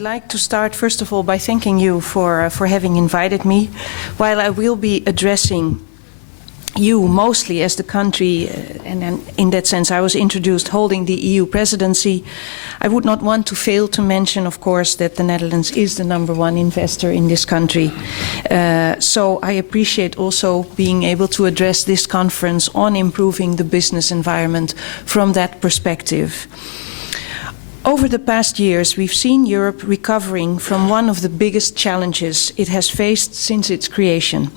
would like to start, first of all, by thanking you for having invited me. While I will be addressing you mostly as the country, and in that sense I was introduced holding the EU presidency, I would not want to fail to mention, of course, that the Netherlands is the #1 investor in this country. So I appreciate also being able to address this conference on improving the business environment from that perspective. Over the past years, we've seen Europe recovering from one of the biggest challenges it has faced since its creation.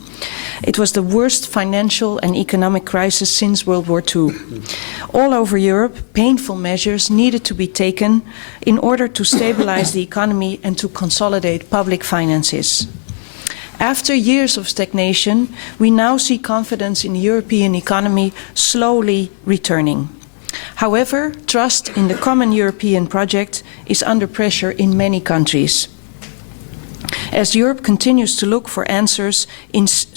It was the worst financial and economic crisis since World War II. All over Europe, painful measures needed to be taken in order to stabilize the economy and to consolidate public finances. After years of stagnation, we now see confidence in the European economy slowly returning. However, trust in the common European project is under pressure in many countries, as Europe continues to look for answers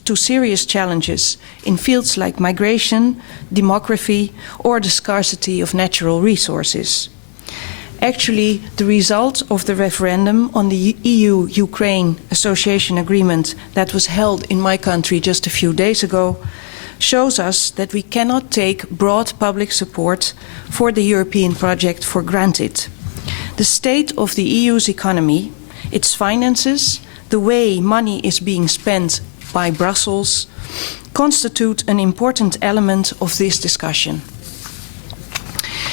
to serious challenges in fields like migration, demography, or the scarcity of natural resources. Actually, the result of the referendum on the EU-Ukraine Association Agreement that was held in my country just a few days ago shows us that we cannot take broad public support for the European project for granted. The state of the EU's economy, its finances, the way money is being spent by Brussels, constitute an important element of this discussion.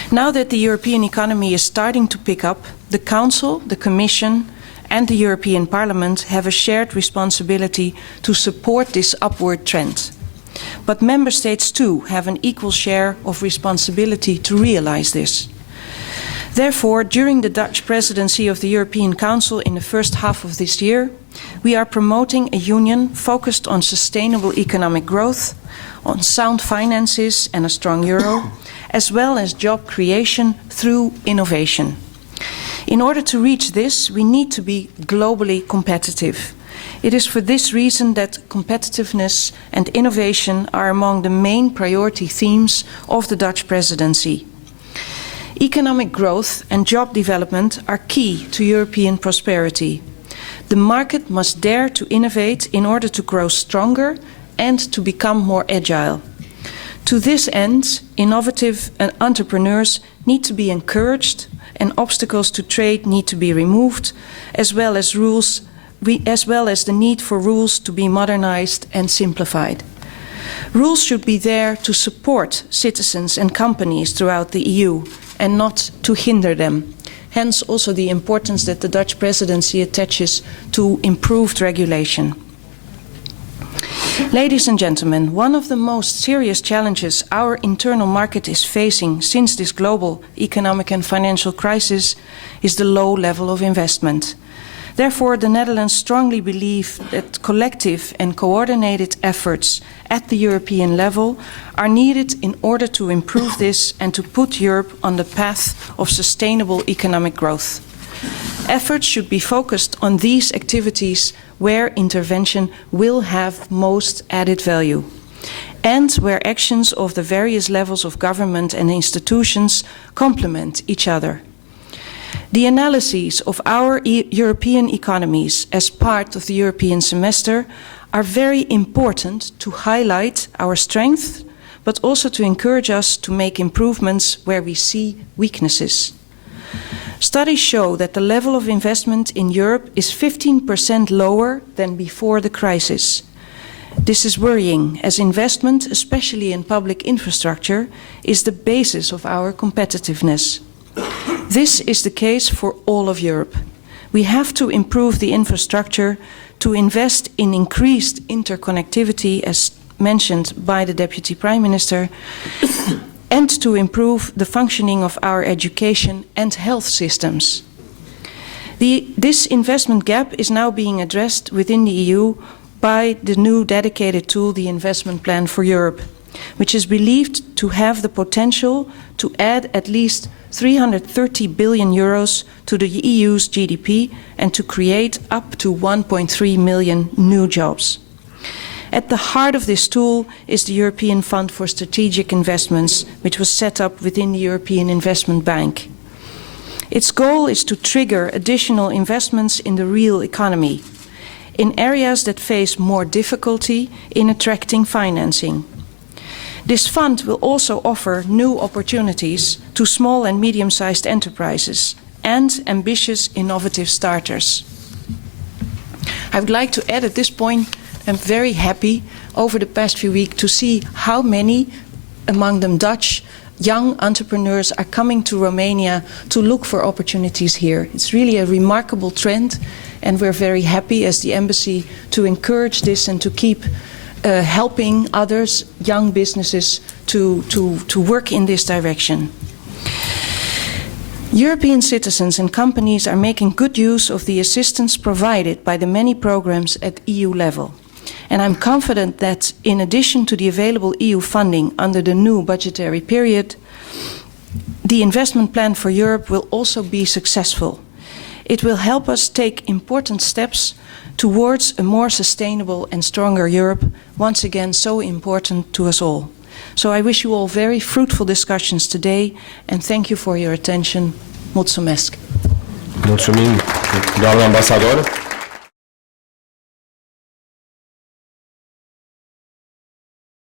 Now that the European economy is starting to pick up, the Council, the Commission, and the European Parliament have a shared responsibility to support this upward trend. But Member States too have an equal share of responsibility to realize this. Therefore, during the Dutch presidency of the European Council in the first half of this year, we are promoting a union focused on sustainable economic growth, on sound finances and a strong euro, as well as job creation through innovation. In order to reach this, we need to be globally competitive. It is for this reason that competitiveness and innovation are among the main priority themes of the Dutch presidency. Economic growth and job development are key to European prosperity. The market must dare to innovate in order to grow stronger and to become more agile. To this end, innovative entrepreneurs need to be encouraged and obstacles to trade need to be removed, as well as the need for rules to be modernized and simplified. Rules should be there to support citizens and companies throughout the EU and not to hinder them. Hence also the importance that the Dutch presidency attaches to improved regulation. Ladies and gentlemen, one of the most serious challenges our internal market is facing since this global economic and financial crisis is the low level of investment. Therefore, the Netherlands strongly believe that collective and coordinated efforts at the European level are needed in order to improve this and to put Europe on the path of sustainable economic growth. Efforts should be focused on these activities where intervention will have most added value, and where actions of the various levels of government and institutions complement each other. The analyses of our European economies as part of the European semester are very important to highlight our strengths, but also to encourage us to make improvements where we see weaknesses. Studies show that the level of investment in Europe is 15% lower than before the crisis. This is worrying, as investment, especially in public infrastructure, is the basis of our competitiveness. This is the case for all of Europe. We have to improve the infrastructure, to invest in increased interconnectivity, as mentioned by the Deputy Prime Minister, and to improve the functioning of our education and health systems. This investment gap is now being addressed within the EU by the new dedicated tool, the Investment Plan for Europe, which is believed to have the potential to add at least 330 billion euros to the EU's GDP and to create up to 1.3 million new jobs. At the heart of this tool is the European Fund for Strategic Investments, which was set up within the European Investment Bank. Its goal is to trigger additional investments in the real economy, in areas that face more difficulty in attracting financing. This fund will also offer new opportunities to small and medium-sized enterprises and ambitious, innovative starters. I would like to add at this point, I'm very happy over the past few weeks to see how many, among them Dutch, young entrepreneurs are coming to Romania to look for opportunities here. It's really a remarkable trend, and we're very happy as the embassy to encourage this and to keep helping others, young businesses, to work in this direction. European citizens and companies are making good use of the assistance provided by the many programs at EU level. And I'm confident that in addition to the available EU funding under the new budgetary period, the investment plan for Europe will also be successful. It will help us take important steps towards a more sustainable and stronger Europe, once again so important to us all. So I wish you all very fruitful discussions today, and thank you for your attention. Mulțumesc. Mulțumim, doamna ambasador.